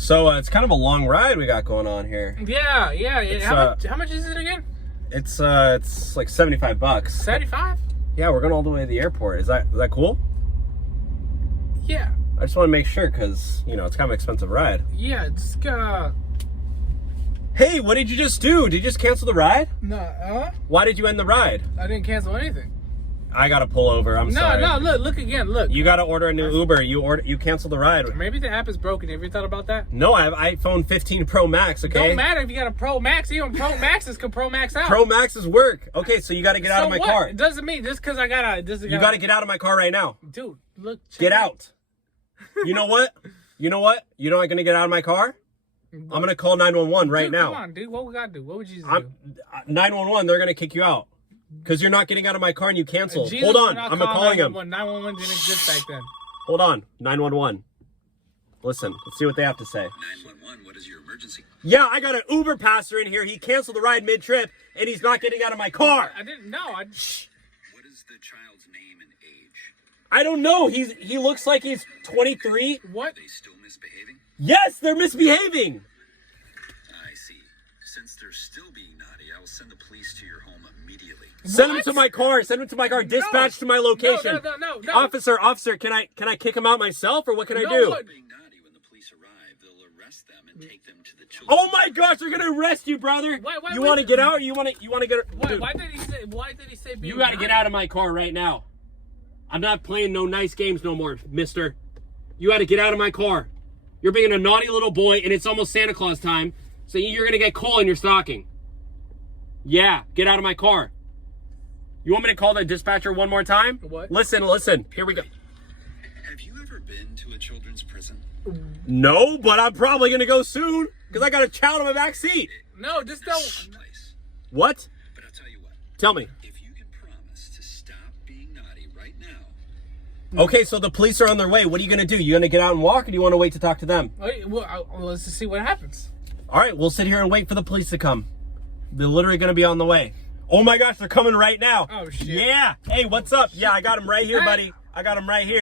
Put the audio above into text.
So it's kind of a long ride we got going on here. Yeah. How much is it again? It's like $75. 75? Yeah, we're going all the way to the airport. Is that cool? Yeah. I just want to make sure because, you know, it's kind of an expensive ride. Yeah, it's Hey, what did you just do? Did you just cancel the ride? No, Why did you end the ride? I didn't cancel anything. I got to pull over. I'm sorry. No, look again, look. You got to order a new Uber. You canceled the ride. Maybe the app is broken. Have you thought about that? No, I have iPhone 15 Pro Max, okay? Don't matter if you got a Pro Max. Even Pro Maxes can Pro Max out. Pro Maxes work. Okay, so you got to get out of my car. It doesn't mean just because I got a... You got to get out of my car right now. Dude, look. Get out. You know what? You know what? You're not going to get out of my car? I'm going to call 911 right now. Come on, dude. What we got to do? What would you do? 911, they're going to kick you out. Because you're not getting out of my car and you canceled. Jesus, Hold on. I'm calling him. 911 didn't exist back then. Hold on. 911. Listen, let's see what they have to say. 911, what is your emergency? Yeah, I got an Uber passer in here. He canceled the ride mid-trip and he's not getting out of my car. I didn't know. What is the child's name and age? I don't know. He looks like he's 23. What? Are they still misbehaving? Yes, they're misbehaving. I see. Since they're still being naughty, I will send the police to your home immediately. Send him to my car. Send him to my car. Dispatch to my location. No. Officer, can I kick him out myself or what can I do? Being naughty, when the police arrive, they'll arrest them and take them to the children's. Oh my gosh, they're gonna arrest you, brother. You want to get out? Or you want to get? Dude, Why did he say? you got to get out of my car right now. I'm not playing no nice games no more, mister. You got to get out of my car. You're being a naughty little boy, and it's almost Santa Claus time, so you're gonna get coal in your stocking. Yeah, get out of my car. You want me to call the dispatcher one more time? What? Listen. Here we go. Have you ever been to a children's prison? No, but I'm probably gonna go soon because I got a child in my back seat. No, just don't. Place. What? But I'll tell you what. Tell me. If you can promise to stop being naughty right now. Okay, so the police are on their way. What are you gonna do? You gonna get out and walk, or do you want to wait to talk to them? Well, let's just see what happens. All right, we'll sit here and wait for the police to come. They're literally gonna be on the way. Oh my gosh, they're coming right now. Oh shit. Yeah. Hey, what's up? Yeah, I got him right here, buddy. I got him right here.